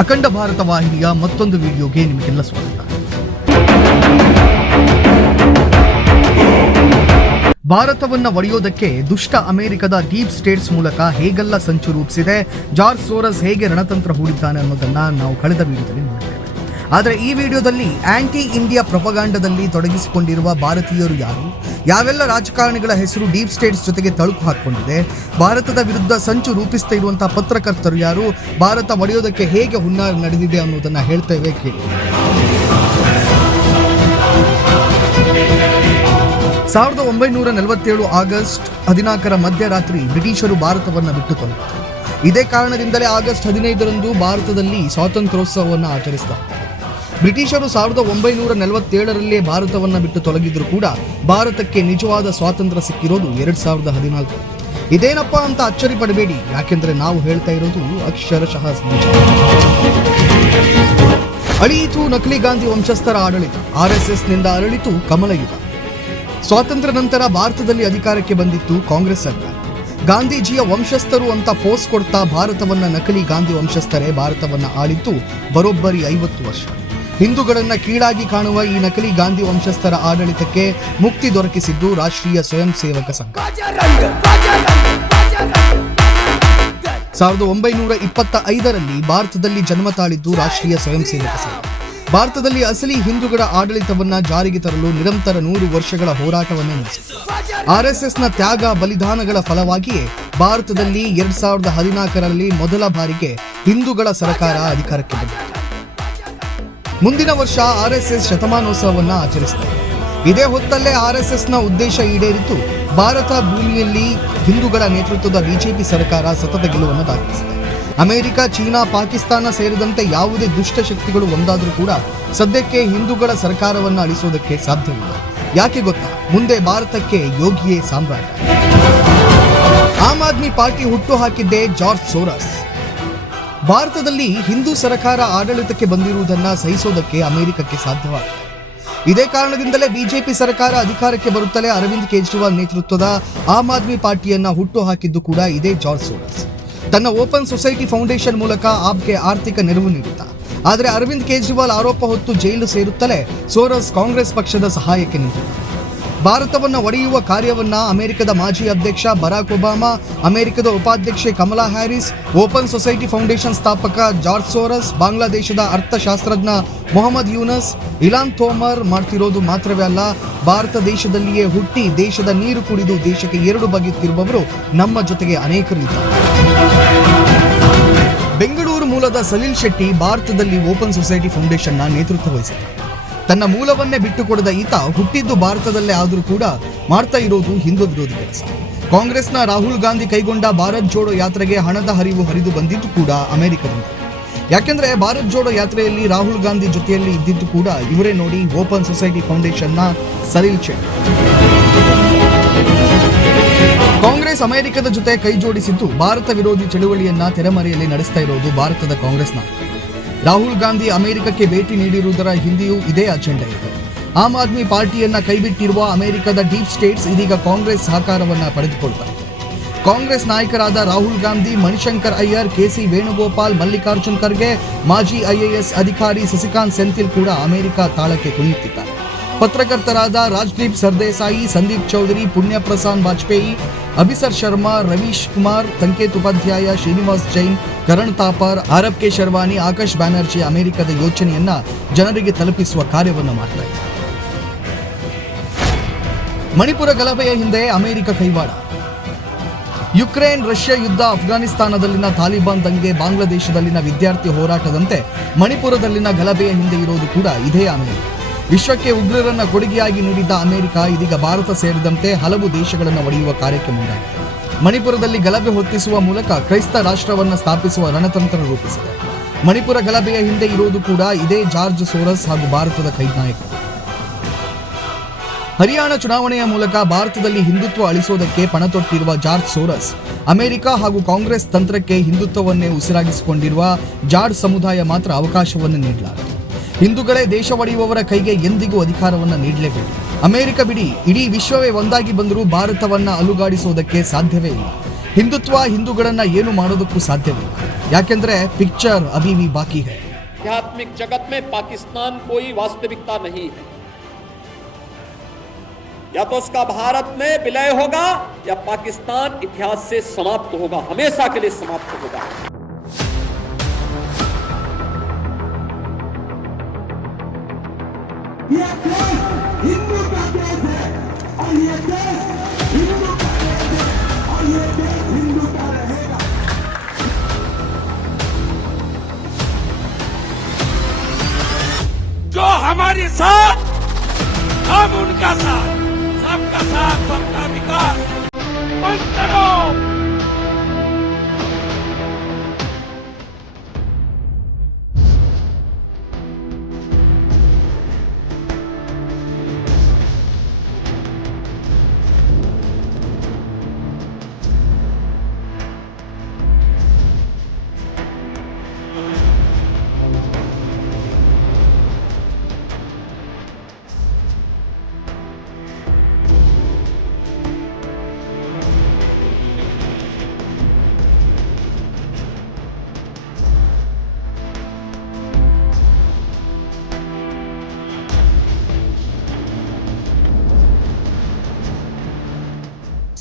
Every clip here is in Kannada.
ಅಖಂಡ ಭಾರತ ವಾಹಿನಿಯ ಮತ್ತೊಂದು ವಿಡಿಯೋಗೆ ನಿಮಗೆಲ್ಲ ಸ್ವಾಗತ. ಭಾರತವನ್ನ ಒಡೆಯೋದಕ್ಕೆ ದುಷ್ಟ ಅಮೆರಿಕದ ಡೀಪ್ ಸ್ಟೇಟ್ಸ್ ಮೂಲಕ ಹೇಗೆಲ್ಲ ಸಂಚು ರೂಪಿಸಿದೆ, ಜಾರ್ಜ್ ಸೋರಸ್ ಹೇಗೆ ರಣತಂತ್ರ ಹೂಡಿದ್ದಾನೆ ಅನ್ನೋದನ್ನ ನಾವು ಕಳೆದ ವಿಡಿಯೋದಲ್ಲಿ ನೋಡಿದ್ದೇವೆ ಆದರೆ ಈ ವಿಡಿಯೋದಲ್ಲಿ ಆಂಟಿ ಇಂಡಿಯಾ ಪ್ರೊಪಗಾಂಡದಲ್ಲಿ ತೊಡಗಿಸಿಕೊಂಡಿರುವ ಭಾರತೀಯರು ಯಾರು? ಯಾವೆಲ್ಲ ರಾಜಕಾರಣಿಗಳ ಹೆಸರು ಡೀಪ್ ಸ್ಟೇಟ್ಸ್ ಜೊತೆಗೆ ತಳುಕು ಹಾಕಿಕೊಂಡಿದೆ? ಭಾರತದ ವಿರುದ್ಧ ಸಂಚು ರೂಪಿಸ್ತಾ ಇರುವಂತಹ ಪತ್ರಕರ್ತರು ಯಾರು? ಭಾರತ ಒಡೆಯೋದಕ್ಕೆ ಹೇಗೆ ಹುನ್ನಾರ ನಡೆದಿದೆ ಅನ್ನೋದನ್ನ ಹೇಳ್ತೇವೆ ಕೇಳಿ. ಸಾವಿರದ ಒಂಬೈನೂರ ನಲವತ್ತೇಳು ಆಗಸ್ಟ್ ಹದಿನಾಲ್ಕರ ಮಧ್ಯರಾತ್ರಿ ಬ್ರಿಟಿಷರು ಭಾರತವನ್ನು ಬಿಟ್ಟುಕೊಂಡರು. ಇದೇ ಕಾರಣದಿಂದಲೇ ಆಗಸ್ಟ್ ಹದಿನೈದರಂದು ಭಾರತದಲ್ಲಿ ಸ್ವಾತಂತ್ರ್ಯೋತ್ಸವವನ್ನು ಆಚರಿಸ್ತಾರೆ. ಬ್ರಿಟಿಷರು ಸಾವಿರದ ಒಂಬೈನೂರ ನಲವತ್ತೇಳರಲ್ಲೇ ಭಾರತವನ್ನು ಬಿಟ್ಟು ತೊಲಗಿದ್ರು ಕೂಡ ಭಾರತಕ್ಕೆ ನಿಜವಾದ ಸ್ವಾತಂತ್ರ್ಯ ಸಿಕ್ಕಿರೋದು ಎರಡ್ ಸಾವಿರದ ಹದಿನಾಲ್ಕು. ಇದೇನಪ್ಪ ಅಂತ ಅಚ್ಚರಿ ಪಡಬೇಡಿ. ಯಾಕೆಂದ್ರೆ ನಾವು ಹೇಳ್ತಾ ಇರೋದು ಅಕ್ಷರಶಃ ಅಳಿಯಿತು ನಕಲಿ ಗಾಂಧಿ ವಂಶಸ್ಥರ ಆಡಳಿತ. ಆರ್ ಎಸ್ ಎಸ್ನಿಂದ ಅರಳಿತು ಕಮಲಯುಗ ಸ್ವಾತಂತ್ರ್ಯ ನಂತರ ಭಾರತದಲ್ಲಿ ಅಧಿಕಾರಕ್ಕೆ ಬಂದಿತ್ತು ಕಾಂಗ್ರೆಸ್ ಸರ್ಕಾರ. ಗಾಂಧೀಜಿಯ ವಂಶಸ್ಥರು ಅಂತ ಪೋಸ್ಟ್ ಕೊಡ್ತಾ ಭಾರತವನ್ನ ನಕಲಿ ಗಾಂಧಿ ವಂಶಸ್ಥರೇ ಭಾರತವನ್ನ ಆಳಿದ್ದು ಬರೋಬ್ಬರಿ ಐವತ್ತು ವರ್ಷ. ಹಿಂದೂಗಳನ್ನ ಕೀಳಾಗಿ ಕಾಣುವ ಈ ನಕಲಿ ಗಾಂಧಿ ವಂಶಸ್ಥರ ಆಡಳಿತಕ್ಕೆ ಮುಕ್ತಿ ದೊರಕಿಸಿದ್ದು ರಾಷ್ಟ್ರೀಯ ಸ್ವಯಂ ಸೇವಕ ಸಂಘ. ಸಾವಿರದ ಒಂಬೈನೂರ ಇಪ್ಪತ್ತ ಐದರಲ್ಲಿ ಭಾರತದಲ್ಲಿ ಜನ್ಮ ತಾಳಿದ್ದು ರಾಷ್ಟ್ರೀಯ ಸ್ವಯಂ ಸೇವಕ ಸಂಘ. ಭಾರತದಲ್ಲಿ ಅಸಲಿ ಹಿಂದೂಗಳ ಆಡಳಿತವನ್ನ ಜಾರಿಗೆ ತರಲು ನಿರಂತರ ನೂರು ವರ್ಷಗಳ ಹೋರಾಟವನ್ನು ನಡೆಸಿತು. ಆರ್ಎಸ್ಎಸ್ನ ತ್ಯಾಗ ಬಲಿದಾನಗಳ ಫಲವಾಗಿಯೇ ಭಾರತದಲ್ಲಿ ಎರಡ್ ಸಾವಿರದ ಹದಿನಾಲ್ಕರಲ್ಲಿ ಮೊದಲ ಬಾರಿಗೆ ಹಿಂದೂಗಳ ಸರ್ಕಾರ ಅಧಿಕಾರಕ್ಕೆ ಬಂದಿತು. ಮುಂದಿನ ವರ್ಷ ಆರ್ ಎಸ್ ಎಸ್ ಶತಮಾನೋತ್ಸವವನ್ನು ಆಚರಿಸ್ತಾರೆ ಇದೇ ಹೊತ್ತಲ್ಲೇ ಆರ್ ಎಸ್ ಎಸ್ನ ಉದ್ದೇಶ ಈಡೇರಿತು ಭಾರತ ಭೂಮಿಯಲ್ಲಿ ಹಿಂದೂಗಳ ನೇತೃತ್ವದ ಬಿಜೆಪಿ ಸರ್ಕಾರ ಸತತ ಗೆಲುವನ್ನು ದಾಖಲಿಸಿದೆ ಅಮೆರಿಕ, ಚೀನಾ, ಪಾಕಿಸ್ತಾನ ಸೇರಿದಂತೆ ಯಾವುದೇ ದುಷ್ಟ ಶಕ್ತಿಗಳು ಒಂದಾದರೂ ಕೂಡ ಸದ್ಯಕ್ಕೆ ಹಿಂದೂಗಳ ಸರ್ಕಾರವನ್ನು ಅಳಿಸೋದಕ್ಕೆ ಸಾಧ್ಯವಿಲ್ಲ. ಯಾಕೆ ಗೊತ್ತಾ? ಮುಂದೆ ಭಾರತಕ್ಕೆ ಯೋಗಿಯೇ ಸಾಮ್ರಾಜ್ಯ ಆಮ್ ಆದ್ಮಿ ಪಾರ್ಟಿ ಹುಟ್ಟು ಹಾಕಿದ್ದೇ ಜಾರ್ಜ್ ಸೋರಸ್. ಭಾರತದಲ್ಲಿ ಹಿಂದೂ ಸರಕಾರ ಆಡಳಿತಕ್ಕೆ ಬಂದಿರುವುದನ್ನ ಸಹಿಸೋದಕ್ಕೆ ಅಮೆರಿಕಕ್ಕೆ ಸಾಧ್ಯವಾಗಿದೆ ಇದೇ ಕಾರಣದಿಂದಲೇ ಬಿಜೆಪಿ ಸರ್ಕಾರ ಅಧಿಕಾರಕ್ಕೆ ಬರುತ್ತಲೇ ಅರವಿಂದ್ ಕೇಜ್ರಿವಾಲ್ ನೇತೃತ್ವದ ಆಮ್ ಆದ್ಮಿ ಪಾರ್ಟಿಯನ್ನ ಹುಟ್ಟು ಹಾಕಿದ್ದು ಕೂಡ ಇದೇ ಜಾರ್ಜ್ ಸೋರಸ್. ತನ್ನ ಓಪನ್ ಸೊಸೈಟಿ ಫೌಂಡೇಶನ್ ಮೂಲಕ ಆಪ್ಗೆ ಆರ್ಥಿಕ ನೆರವು ನೀಡುತ್ತಾ ಆದರೆ ಅರವಿಂದ್ ಕೇಜ್ರಿವಾಲ್ ಆರೋಪ ಹೊತ್ತು ಜೈಲು ಸೇರುತ್ತಲೇ ಸೋರಸ್ ಕಾಂಗ್ರೆಸ್ ಪಕ್ಷದ ಸಹಾಯಕ್ಕೆ ನಿಂತಿದ್ದರು ಭಾರತವನ್ನ ಒಡೆಯುವ ಕಾರ್ಯವನ್ನ ಅಮೆರಿಕದ ಮಾಜಿ ಅಧ್ಯಕ್ಷ ಬರಾಕ್ ಒಬಾಮಾ, ಅಮೆರಿಕದ ಉಪಾಧ್ಯಕ್ಷೆ Kamala Harris, Open Society Foundation ಸ್ಥಾಪಕ ಜಾರ್ಜ್ ಸೋರಸ್, ಬಾಂಗ್ಲಾದೇಶದ ಅರ್ಥಶಾಸ್ತ್ರಜ್ಞ ಮೊಹಮ್ಮದ್ ಯೂನಸ್, ಇಲಾನ್ ಥೋಮರ್ ಮಾಡ್ತಿರೋದು ಮಾತ್ರವೇ ಅಲ್ಲ, ಭಾರತ ದೇಶದಲ್ಲಿಯೇ ಹುಟ್ಟಿ ದೇಶದ ನೀರು ಕುಡಿದು ದೇಶಕ್ಕೆ ಎರಡು ಬಗೆಯುತ್ತಿರುವವರು ನಮ್ಮ ಜೊತೆಗೆ ಅನೇಕರು ಇದ್ದಾರೆ ಬೆಂಗಳೂರು ಮೂಲದ ಸಲೀಲ್ ಶೆಟ್ಟಿ ಭಾರತದಲ್ಲಿ ಓಪನ್ ಸೊಸೈಟಿ ಫೌಂಡೇಶನ್ನ ನೇತೃತ್ವ ವಹಿಸಿದ್ದಾರೆ. ತನ್ನ ಮೂಲವನ್ನೇ ಬಿಟ್ಟುಕೊಡದ ಈತ ಹುಟ್ಟಿದ್ದು ಭಾರತದಲ್ಲೇ ಆದರೂ ಕೂಡ ಮಾಡ್ತಾ ಇರೋದು ಹಿಂದೂ ವಿರೋಧಿ ಕೆಲಸ. ಕಾಂಗ್ರೆಸ್ನ ರಾಹುಲ್ ಗಾಂಧಿ ಕೈಗೊಂಡ ಭಾರತ್ ಜೋಡೋ ಯಾತ್ರೆಗೆ ಹಣದ ಹರಿವು ಹರಿದು ಬಂದಿದ್ದು ಕೂಡ ಅಮೆರಿಕದಿಂದ. ಯಾಕೆಂದ್ರೆ ಭಾರತ್ ಜೋಡೋ ಯಾತ್ರೆಯಲ್ಲಿ ರಾಹುಲ್ ಗಾಂಧಿ ಜೊತೆಯಲ್ಲಿ ಇದ್ದಿದ್ದು ಕೂಡ ಇವರೇ ನೋಡಿ ಓಪನ್ ಸೊಸೈಟಿ ಫೌಂಡೇಶನ್ನ ಸಲೀಲ್ ಶೆಟ್ಟಿ ಕಾಂಗ್ರೆಸ್ ಅಮೆರಿಕದ ಜೊತೆ ಕೈ ಜೋಡಿಸಿದ್ದು ಭಾರತ ವಿರೋಧಿ ಚಳುವಳಿಯನ್ನ ತೆರೆಮರೆಯಲ್ಲಿ ನಡೆಸ್ತಾ ಇರೋದು ಭಾರತದ ಕಾಂಗ್ರೆಸ್ ನಾಯಕ ರಾಹುಲ್ ಗಾಂಧಿ ಅಮೆರಿಕಕ್ಕೆ ಭೇಟಿ ನೀಡಿರುವುದರ ಹಿಂದೆಯೂ ಇದೇ ಅಜೆಂಡಾ ಇದೆ. ಆಮ್ ಆದ್ಮಿ ಪಾರ್ಟಿಯನ್ನ ಕೈಬಿಟ್ಟಿರುವ ಅಮೆರಿಕದ ಡೀಪ್ ಸ್ಟೇಟ್ಸ್ ಇದೀಗ ಕಾಂಗ್ರೆಸ್ ಸಹಕಾರವನ್ನ ಪಡೆದುಕೊಳ್ತಾ ಇದೆ ಕಾಂಗ್ರೆಸ್ ನಾಯಕರಾದ ರಾಹುಲ್ ಗಾಂಧಿ, ಮಣಿಶಂಕರ್ ಅಯ್ಯರ್ ಕೆಸಿ ವೇಣುಗೋಪಾಲ್, ಮಲ್ಲಿಕಾರ್ಜುನ್ ಖರ್ಗೆ, ಮಾಜಿ ಐಎಎಸ್ ಅಧಿಕಾರಿ ಸಸಿಕಾಂತ್ ಸೆಂಥಿಲ್ ಕೂಡ ಅಮೆರಿಕ ತಾಳಕ್ಕೆ ಕುಣಿಯುತ್ತಿದ್ದಾರೆ. ಪತ್ರಕರ್ತರಾದ ರಾಜ್ದೀಪ್ ಸರ್ದೇಸಾಯಿ, ಸಂದೀಪ್ ಚೌಧರಿ, ಪುಣ್ಯಪ್ರಸಾದ್ ವಾಜಪೇಯಿ, ಅಭಿಸರ್ ಶರ್ಮಾ, ರವೀಶ್ ಕುಮಾರ್ ಸಂಕೇತ್ ಉಪಾಧ್ಯಾಯ, ಶ್ರೀನಿವಾಸ್ ಜೈನ್, ಕರಣ್ ತಾಪರ್ ಆರಬ್ ಕೆ ಶರ್ವಾನಿ ಆಕಾಶ್ ಬ್ಯಾನರ್ಜಿ ಅಮೆರಿಕದ ಯೋಚನೆಯನ್ನ ಜನರಿಗೆ ತಲುಪಿಸುವ ಕಾರ್ಯವನ್ನು ಮಾಡ್ತಾ ಮಣಿಪುರ ಗಲಭೆಯ ಹಿಂದೆ ಅಮೆರಿಕ ಕೈವಾಡ. ಯುಕ್ರೇನ್, ರಷ್ಯಾ ಯುದ್ಧ ಅಫ್ಘಾನಿಸ್ತಾನದಲ್ಲಿನ ತಾಲಿಬಾನ್ ದಂಗೆ ಬಾಂಗ್ಲಾದೇಶದಲ್ಲಿನ ವಿದ್ಯಾರ್ಥಿ ಹೋರಾಟದಂತೆ ಮಣಿಪುರದಲ್ಲಿನ ಗಲಭೆಯ ಹಿಂದೆ ಇರೋದು ಕೂಡ ಇದೇ ಅಮೆರಿಕ. ವಿಶ್ವಕ್ಕೆ ಉಗ್ರರನ್ನ ಕೊಡುಗೆಯಾಗಿ ನೀಡಿದ್ದ ಅಮೆರಿಕ, ಇದೀಗ ಭಾರತ ಸೇರಿದಂತೆ ಹಲವು ದೇಶಗಳನ್ನು ಒಡೆಯುವ ಕಾರ್ಯಕ್ಕೆ ಮುಂದಾಗಿದೆ. ಮಣಿಪುರದಲ್ಲಿ ಗಲಭೆ ಹೊತ್ತಿಸುವ ಮೂಲಕ ಕ್ರೈಸ್ತ ರಾಷ್ಟ್ರವನ್ನು ಸ್ಥಾಪಿಸುವ ರಣತಂತ್ರ ರೂಪಿಸಿದೆ. ಮಣಿಪುರ ಗಲಭೆಯ ಹಿಂದೆ ಇರುವುದು ಕೂಡ ಇದೇ ಜಾರ್ಜ್ ಸೋರಸ್ ಹಾಗೂ ಭಾರತದ ಕೈನಾಯಕ ಹರಿಯಾಣ ಚುನಾವಣೆಯ ಮೂಲಕ ಭಾರತದಲ್ಲಿ ಹಿಂದುತ್ವ ಅಳಿಸೋದಕ್ಕೆ ಪಣ ತೊಟ್ಟಿರುವ ಜಾರ್ಜ್ ಸೋರಸ್, ಅಮೆರಿಕ ಹಾಗೂ ಕಾಂಗ್ರೆಸ್ ತಂತ್ರಕ್ಕೆ ಹಿಂದುತ್ವವನ್ನೇ ಉಸಿರಾಗಿಸಿಕೊಂಡಿರುವ ಜಾರ್ಜ್ ಸಮುದಾಯ ಮಾತ್ರ ಅವಕಾಶವನ್ನು ನೀಡಲಾರದು. ಹಿಂದೂಗಳೇ ದೇಶ ಒಡೆಯುವವರ ಕೈಗೆ ಎಂದಿಗೂ ಅಧಿಕಾರವನ್ನು ನೀಡಲೇಬೇಕು ಅಮೆರಿಕ ಬಿಡಿ ಇಡೀ ವಿಶ್ವವೇ ಒಂದಾಗಿ ಬಂದರೂ ಭಾರತವನ್ನ ಅಲುಗಾಡಿಸೋದಕ್ಕೆ ಸಾಧ್ಯವೇ ಇಲ್ಲ ಹಿಂದುತ್ವ ಹಿಂದೂಗಳನ್ನ ಏನು ಮಾಡೋದಕ್ಕೂ ಸಾಧ್ಯವಿಲ್ಲ ಯಾಕೆಂದ್ರೆ ಪಿಕ್ಚರ್ ಅಭಿವಿ ಬಾಕಿ ಹೈ आध्यात्मिक जगत में पाकिस्तान कोई वास्तविकता नहीं है या तो उसका भारत में विलय होगा या पाकिस्तान इतिहास से समाप्त होगा हमेशा के लिए समाप्त होगा हिंदू का देश है और ये देश हिंदू का देश है और ये देश हिंदू का रहेगा जो हमारे साथ, हम उनका साथ, सबका साथ, सबका विकास। बंद करो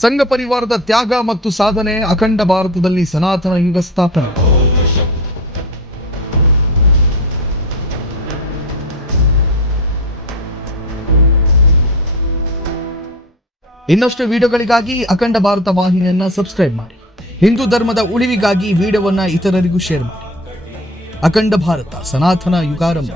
ಸಂಘ ಪರಿವಾರದ ತ್ಯಾಗ ಮತ್ತು ಸಾಧನೆ ಅಖಂಡ ಭಾರತದಲ್ಲಿ ಸನಾತನ ಯುಗ ಸ್ಥಾಪನೆ. ಇನ್ನಷ್ಟು ವಿಡಿಯೋಗಳಿಗಾಗಿ ಅಖಂಡ ಭಾರತ ವಾಹಿನಿಯನ್ನ ಸಬ್ಸ್ಕ್ರೈಬ್ ಮಾಡಿ. ಹಿಂದೂ ಧರ್ಮದ ಉಳಿವಿಗಾಗಿ ವಿಡಿಯೋವನ್ನ ಇತರರಿಗೂ ಶೇರ್ ಮಾಡಿ. ಅಖಂಡ ಭಾರತ ಸನಾತನ ಯುಗಾರಂಭ.